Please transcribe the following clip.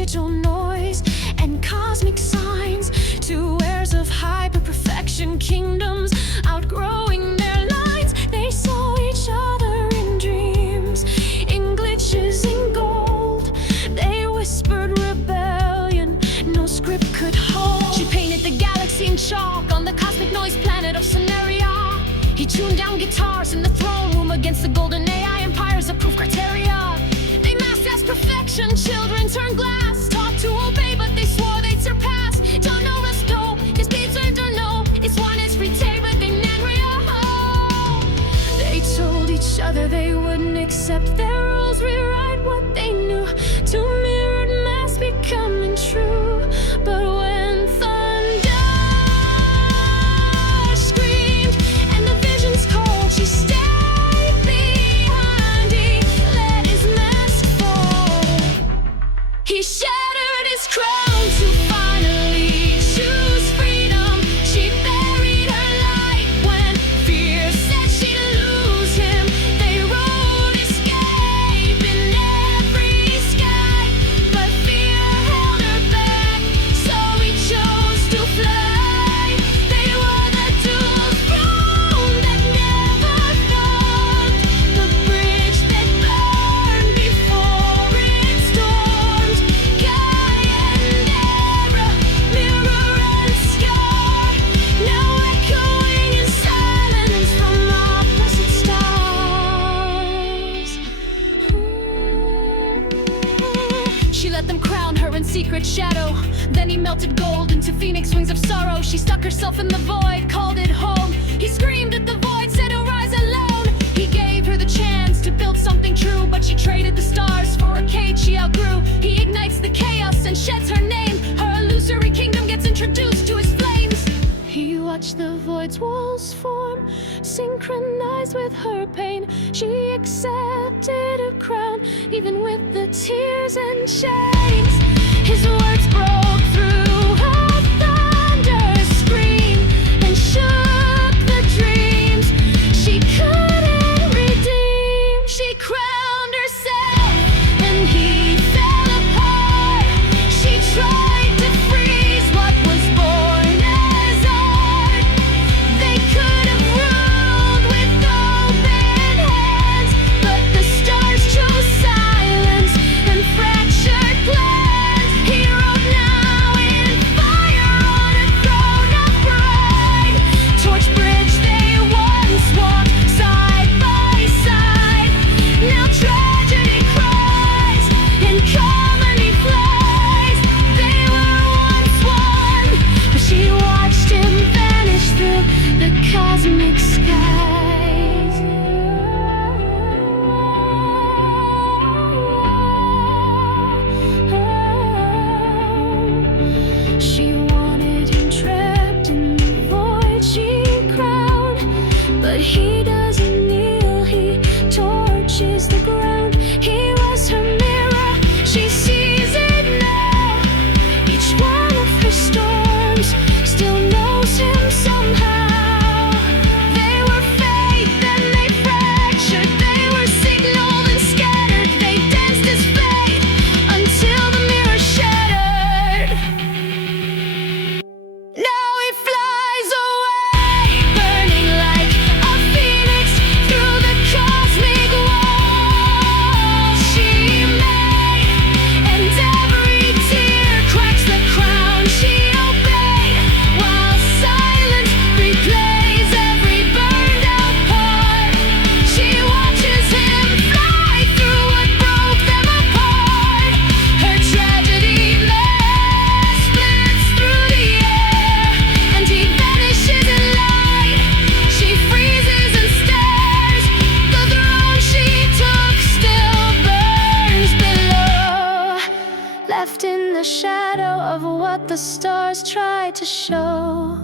digital noise and cosmic signs to heirs of hyper-perfection kingdoms, outgrowing their lines. They saw each other in dreams, in glitches in gold. They whispered rebellion no script could hold. She painted the galaxy in chalk on the cosmic noise planet of Scenaria. He tuned down guitars in the throne room against the golden AI empires of proof criteria. They masked as perfection, children turned glass, taught to obey but they swore they'd surpass. Don't know rest no, his beats earned or no, it's one is free tay but they nan real. They told each other they wouldn't accept their rules, rewrite what they knew to mirrored mass becoming true. But when thunder screamed and the visions called, she stayed behind. He let his mask fall. He shattered his crown to finally choose freedom. She buried her light when fear said she'd lose him. They wrote escape in every sky, but fear held her back, so he chose to fly. They were the dual throne that never thumbed, the bridge that burned before it stormed. Guy and error, mirror and scar, now echoing in silence from opposite stars. She let them crown her in secret shadow. Then he melted gold into phoenix wings of sorrow. She stuck herself in the void, called it home. He screamed at the void, said he'll rise alone. He gave her the chance to build something true, but she traded the stars for a cage she outgrew. He ignites the chaos and sheds her name. Her illusory kingdom gets introduced to his flames. He watched the void's walls form, synchronized with her pain. She accepted a crown, even with the tears and chains. His words broke through her thunder scream and shook the dreams she couldn't redeem. She crowned herself and he fell apart. She tried to freeze what was born as art. They could have ruled with open hands, but the stars chose silence and fractured plans. He wrote now in fire on a throne of pride. Torch bridge they once walked side by side. Now tragedy cries and comedy flies. They were once one, but she watched him vanish through the cosmic skies. She wanted him trapped in the void she crowned, but he doesn't kneel, he torches the ground. He was her mirror, she sees it now. Each one of her storms still knows him somehow. They were fate, then they fractured. They were signaled and scattered. They danced as fate until the mirror shattered. Now he flies away, burning like a phoenix through the cosmic wall she made, and every tear cracks the crown she obeyed, while silence replays every burned out part. She watches him fly through what broke them apart. Her tragedy mass splits through the air, and he vanishes in light. She freezes and stares. The throne she took still burns below, left in the shadow of what the stars tried to show.